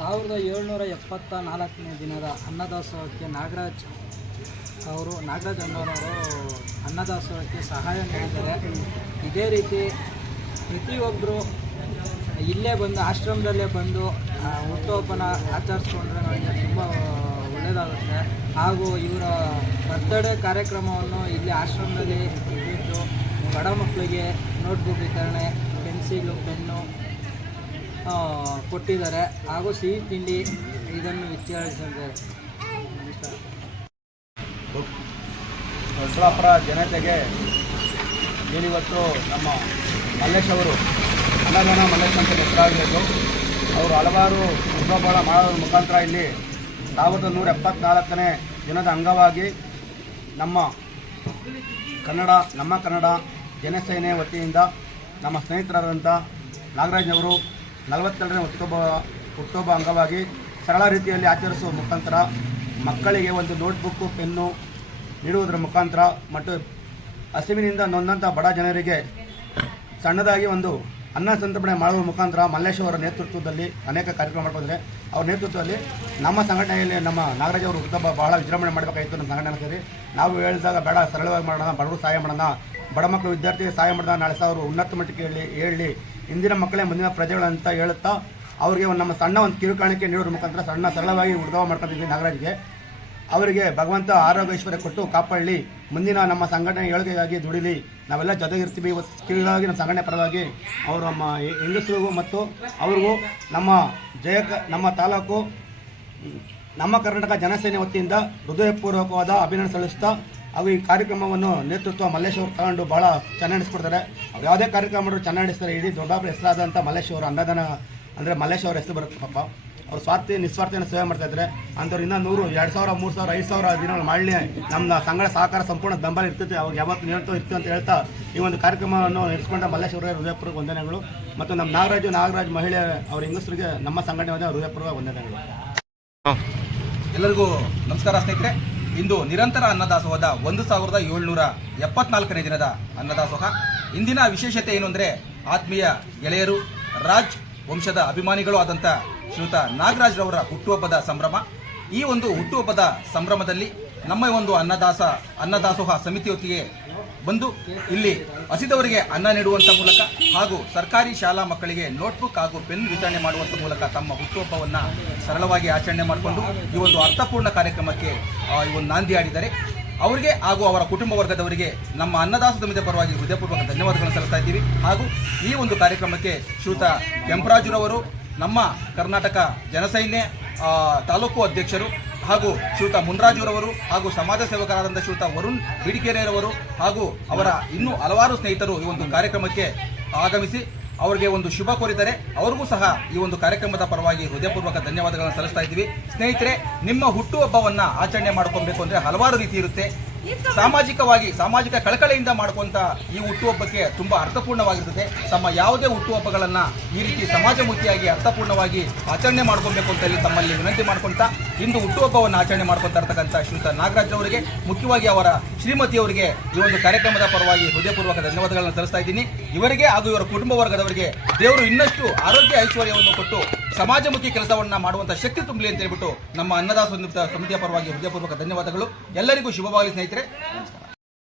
1774ನೇ ದಿನದ ಅನ್ನದಾಸೋಹಕ್ಕೆ ನಾಗರಾಜ್ ಅನ್ನೋರವರು ಅನ್ನದಾಸೋಹಕ್ಕೆ ಸಹಾಯ ನೀಡಿದ್ದಾರೆ. ಇದೇ ರೀತಿ ಪ್ರತಿಯೊಬ್ಬರು ಇಲ್ಲೇ ಬಂದು ಆಶ್ರಮದಲ್ಲೇ ಬಂದು ಹುಟ್ಟುಹಬ್ಬನ ಆಚರಿಸ್ಕೊಂಡ್ರೆ ನಮಗೆ ತುಂಬ ಒಳ್ಳೆಯದಾಗುತ್ತೆ. ಹಾಗೂ ಇವರ ಬರ್ತ್ಡೇ ಕಾರ್ಯಕ್ರಮವನ್ನು ಇಲ್ಲಿ ಆಶ್ರಮದಲ್ಲಿ ಇದ್ದು ಬಡ ಮಕ್ಕಳಿಗೆ ನೋಟ್ಬುಕ್ ವಿತರಣೆ, ಪೆನ್ಸಿಲು, ಪೆನ್ನು ಕೊಟ್ಟಿದ್ದಾರೆ. ಹಾಗೂ ಸಿಹಿ ತಿಂಡಿ ಇದನ್ನು ವಿತರಿಸಿದ್ದಾರೆ. ದೊಡ್ಡಬಳ್ಳಾಪುರ ಜನತೆಗೆ ಏನಿವತ್ತು ನಮ್ಮ ಮಲ್ಲೇಶ್ ಅವರು ಅನ್ನದಾನ ಮಲ್ಲೇಶ್ ಅಂತ ಹೆಸರಾಗಬೇಕು. ಅವರು ಹಲವಾರು ಉದ್ಯೋಗಗಳ ಮಾಡೋದ್ರ ಮುಖಾಂತರ ಇಲ್ಲಿ 1174ನೇ ದಿನದ ಅಂಗವಾಗಿ ನಮ್ಮ ಕನ್ನಡ ಜನಸೇನೆ ವತಿಯಿಂದ ನಮ್ಮ ಸ್ನೇಹಿತರಾದಂಥ ನಾಗರಾಜ್ನವರು 42ನೇ ಹುಟ್ಟುಹಬ್ಬ ಅಂಗವಾಗಿ ಸರಳ ರೀತಿಯಲ್ಲಿ ಆಚರಿಸುವ ಮುಖಾಂತರ ಮಕ್ಕಳಿಗೆ ಒಂದು ನೋಟ್ಬುಕ್ಕು, ಪೆನ್ನು ನೀಡುವುದರ ಮುಖಾಂತರ ಮತ್ತು ಹಸಿವಿನಿಂದ ನೊಂದಂಥ ಬಡ ಜನರಿಗೆ ಸಣ್ಣದಾಗಿ ಒಂದು ಅನ್ನ ಸಂತರ್ಪಣೆ ಮಾಡುವ ಮುಖಾಂತರ ಮಲ್ಲೇಶ್ ಅವರ ನೇತೃತ್ವದಲ್ಲಿ ಅನೇಕ ಕಾರ್ಯಕ್ರಮ ಮಾಡ್ಕೊಂಡಿದ್ದಾರೆ. ಅವ್ರ ನೇತೃತ್ವದಲ್ಲಿ ನಮ್ಮ ಸಂಘಟನೆಯಲ್ಲಿ ನಮ್ಮ ನಾಗರಾಜ್ ಅವರು ಹುಟ್ಟುಹಬ್ಬ ಬಹಳ ವಿಜೃಂಭಣೆ ಮಾಡಬೇಕಾಗಿತ್ತು. ನಮ್ಮ ಸಂಘಟನೆ ಸೇರಿ ನಾವು ಹೇಳಿದಾಗ ಬೇಡ, ಸರಳವಾಗಿ ಮಾಡೋಣ, ಬಡವರು ಸಹಾಯ ಮಾಡೋಣ, ಬಡ ಮಕ್ಕಳು ವಿದ್ಯಾರ್ಥಿಗೆ ಸಹಾಯ ಮಾಡೋಣ, ನಾಳೆ ಸಹ ಅವರು ಉನ್ನತ ಮಟ್ಟಕ್ಕೆ ಹೇಳಿ ಇಂದಿನ ಮಕ್ಕಳೇ ಮುಂದಿನ ಪ್ರಜೆಗಳಂತ ಹೇಳುತ್ತಾ ಅವರಿಗೆ ನಮ್ಮ ಸಣ್ಣ ಒಂದು ಕಿರುಕಾಣಿಕೆ ನೀಡೋದ್ರ ಮುಖಾಂತರ ಸರಳವಾಗಿ ಹುಡುಗಾವ ಮಾಡ್ಕೊಂಡಿದ್ವಿ. ನಾಗರಾಜ್ಗೆ ಅವರಿಗೆ ಭಗವಂತ ಆರೋಗ್ಯ ಐಶ್ವರ್ಯ ಕೊಟ್ಟು ಕಾಪಾಡಲಿ, ಮುಂದಿನ ನಮ್ಮ ಸಂಘಟನೆ ಏಳಿಗೆಗಾಗಿ ದುಡಿಲಿ, ನಾವೆಲ್ಲ ಜೊತೆಗಿರ್ತೀವಿ. ಕಿರಿಯಾಗಿ ನಮ್ಮ ಸಂಘಟನೆ ಪರವಾಗಿ ಅವರು ನಮ್ಮ ಹೆಂಗಸರಿಗೂ ಮತ್ತು ಅವ್ರಿಗೂ ನಮ್ಮ ತಾಲೂಕು ನಮ್ಮ ಕರ್ನಾಟಕ ಜನಸೇನೆ ವತಿಯಿಂದ ಹೃದಯಪೂರ್ವಕವಾದ ಅಭಿನಂದನೆ ಸಲ್ಲಿಸ್ತಾ ಹಾಗೂ ಈ ಕಾರ್ಯಕ್ರಮವನ್ನು ನೇತೃತ್ವ ಮಲ್ಲೇಶ್ ಅವರು ತಗೊಂಡು ಭಾಳ ಚೆನ್ನಾಗಿ ನಡೆಸ್ಕೊಡ್ತಾರೆ. ಅವ್ರು ಯಾವುದೇ ಕಾರ್ಯಕ್ರಮ ಮಾಡಿದ್ರು ಚೆನ್ನಾಗಿ ನಡೆಸ್ತಾರೆ. ಇಡೀ ದೊಡ್ಡಬಳ್ಳಾಪುರ ಹೆಸರಾದಂಥ ಮಲ್ಲೇಶ್ ಅವರು ಅನ್ನದಾನ ಅಂದರೆ ಮಲ್ಲೇಶ್ ಅವ್ರ ಹೆಸರು ಬರುತ್ತೆ. ಪಾಪ ಅವ್ರು ನಿಸ್ವಾರ್ಥಿಯನ್ನು ಸೇವೆ ಮಾಡ್ತಾಯಿದ್ದಾರೆ. ಅಂಥವ್ರು ಇನ್ನೂ 100, 2,000, 3,000, 5,000 ದಿನಗಳು ಮಾಡಲಿ, ನಮ್ಮ ಸಂಘದ ಸಹಕಾರ ಸಂಪೂರ್ಣ ಬೆಂಬಲ ಇರ್ತೈತೆ. ಅವಾಗ ಯಾವತ್ತು ಇರ್ತೀವಿ ಅಂತ ಹೇಳ್ತಾ ಈ ಒಂದು ಕಾರ್ಯಕ್ರಮವನ್ನು ನಡೆಸಿಕೊಂಡ ಮಲ್ಲೇಶ್ ಅವರ ಹೃದಯಪೂರ್ವಕ ವಂದನೆಗಳು ಮತ್ತು ನಮ್ಮ ನಾಗರಾಜ್ ಮಹಿಳೆ ಅವರ ಹೆಂಗಸರಿಗೆ ನಮ್ಮ ಸಂಘಟನೆ ಹೃದಯಪೂರ್ವಕ ವಂದನೆಗಳು. ಎಲ್ಲರಿಗೂ ನಮಸ್ಕಾರ ಸ್ನೇಹಿತರೆ. ಇಂದು ನಿರಂತರ ಅನ್ನದಾಸೋಹದ 1774ನೇ ದಿನದ ಅನ್ನದಾಸೋಹ. ಇಂದಿನ ವಿಶೇಷತೆ ಏನು ಅಂದರೆ, ಆತ್ಮೀಯ ಗೆಳೆಯರು, ರಾಜ್ ವಂಶದ ಅಭಿಮಾನಿಗಳು ಆದಂಥ ಶ್ರೀಯುತ ನಾಗರಾಜ್ರವರ ಹುಟ್ಟುಹಬ್ಬದ ಸಂಭ್ರಮ. ಈ ಒಂದು ಹುಟ್ಟುಹಬ್ಬದ ಸಂಭ್ರಮದಲ್ಲಿ ನಮ್ಮ ಒಂದು ಅನ್ನದಾಸೋಹ ಸಮಿತಿಯೊತ್ತಿಗೆ ಬಂದು ಇಲ್ಲಿ ಹಸಿದವರಿಗೆ ಅನ್ನ ನೀಡುವಂಥ ಮೂಲಕ ಹಾಗೂ ಸರ್ಕಾರಿ ಶಾಲಾ ಮಕ್ಕಳಿಗೆ ನೋಟ್ಬುಕ್ ಹಾಗೂ ಪೆನ್ ವಿತರಣೆ ಮಾಡುವಂಥ ಮೂಲಕ ತಮ್ಮ ಹುಟ್ಟುಹಬ್ಬವನ್ನು ಸರಳವಾಗಿ ಆಚರಣೆ ಮಾಡಿಕೊಂಡು ಈ ಒಂದು ಅರ್ಥಪೂರ್ಣ ಕಾರ್ಯಕ್ರಮಕ್ಕೆ ಈ ಒಂದು ನಾಂದಿ ಆಡಿದ್ದಾರೆ. ಅವರಿಗೆ ಹಾಗೂ ಅವರ ಕುಟುಂಬ ವರ್ಗದವರಿಗೆ ನಮ್ಮ ಅನ್ನದಾಸ ಸಮಿತಿಯ ಪರವಾಗಿ ಹೃದಯಪೂರ್ವಕ ಧನ್ಯವಾದಗಳನ್ನು ಸಲ್ಲಿಸ್ತಾ ಇದ್ದೀವಿ. ಹಾಗೂ ಈ ಒಂದು ಕಾರ್ಯಕ್ರಮಕ್ಕೆ ಶ್ರೀಯುತ ಕೆಂಪರಾಜುರವರು, ನಮ್ಮ ಕರ್ನಾಟಕ ಜನಸೈನ್ಯ ತಾಲೂಕು ಅಧ್ಯಕ್ಷರು, ಹಾಗೂ ಶ್ರೀಯುತ ಮುನ್ರಾಜುರವರು, ಹಾಗೂ ಸಮಾಜ ಸೇವಕರಾದಂಥ ಶ್ರೀಯುತ ವರುಣ್ ಬಿಡಿಕೆರೆಯರವರು ಹಾಗೂ ಅವರ ಇನ್ನೂ ಹಲವಾರು ಸ್ನೇಹಿತರು ಈ ಒಂದು ಕಾರ್ಯಕ್ರಮಕ್ಕೆ ಆಗಮಿಸಿ ಅವರಿಗೆ ಒಂದು ಶುಭ ಕೋರಿದ್ದಾರೆ. ಅವ್ರಿಗೂ ಸಹ ಈ ಒಂದು ಕಾರ್ಯಕ್ರಮದ ಪರವಾಗಿ ಹೃದಯಪೂರ್ವಕ ಧನ್ಯವಾದಗಳನ್ನು ಸಲ್ಲಿಸ್ತಾ ಇದ್ದೀವಿ. ಸ್ನೇಹಿತರೆ, ನಿಮ್ಮ ಹುಟ್ಟುಹಬ್ಬವನ್ನು ಆಚರಣೆ ಮಾಡ್ಕೊಬೇಕು ಅಂದರೆ ಹಲವಾರು ರೀತಿ ಇರುತ್ತೆ. ಸಾಮಾಜಿಕ ಕಳಕಳಿಯಿಂದ ಮಾಡ್ಕೊಂತ ಈ ಹುಟ್ಟುಹಬ್ಬಕ್ಕೆ ತುಂಬ ಅರ್ಥಪೂರ್ಣವಾಗಿರ್ತದೆ. ತಮ್ಮ ಯಾವುದೇ ಹುಟ್ಟುಹಬ್ಬಗಳನ್ನು ಈ ರೀತಿ ಸಮಾಜಮುಖಿಯಾಗಿ ಅರ್ಥಪೂರ್ಣವಾಗಿ ಆಚರಣೆ ಮಾಡ್ಕೊಬೇಕು ಅಂತ ಹೇಳಿ ತಮ್ಮಲ್ಲಿ ವಿನಂತಿ ಮಾಡ್ಕೊತಾ ಇಂದು ಹುಟ್ಟುಹಬ್ಬವನ್ನು ಆಚರಣೆ ಮಾಡ್ಕೊತಾ ಇರ್ತಕ್ಕಂಥ ಶ್ರೀಯುತ ನಾಗರಾಜ್ ಅವರಿಗೆ, ಮುಖ್ಯವಾಗಿ ಅವರ ಶ್ರೀಮತಿಯವರಿಗೆ ಈ ಒಂದು ಕಾರ್ಯಕ್ರಮದ ಪರವಾಗಿ ಹೃದಯಪೂರ್ವಕ ಧನ್ಯವಾದಗಳನ್ನು ಸಲ್ಲಿಸ್ತಾ ಇದ್ದೀನಿ. ಇವರಿಗೆ ಹಾಗೂ ಇವರ ಕುಟುಂಬ ವರ್ಗದವರಿಗೆ ದೇವರು ಇನ್ನಷ್ಟು ಆರೋಗ್ಯ ಐಶ್ವರ್ಯವನ್ನು ಕೊಟ್ಟು ಸಮಾಜಮುಖಿ ಕೆಲಸವನ್ನು ಮಾಡುವಂಥ ಶಕ್ತಿ ತುಂಬಲಿ ಅಂತ ಹೇಳ್ಬಿಟ್ಟು ನಮ್ಮ ಅನ್ನದಾಸ ಸಮಿತಿಯ ಪರವಾಗಿ ಹೃದಯಪೂರ್ವಕ ಧನ್ಯವಾದಗಳು. ಎಲ್ಲರಿಗೂ ಶುಭವಾಗಲಿ ಸ್ನೇಹಿತರೆ. ನಮಸ್ಕಾರ.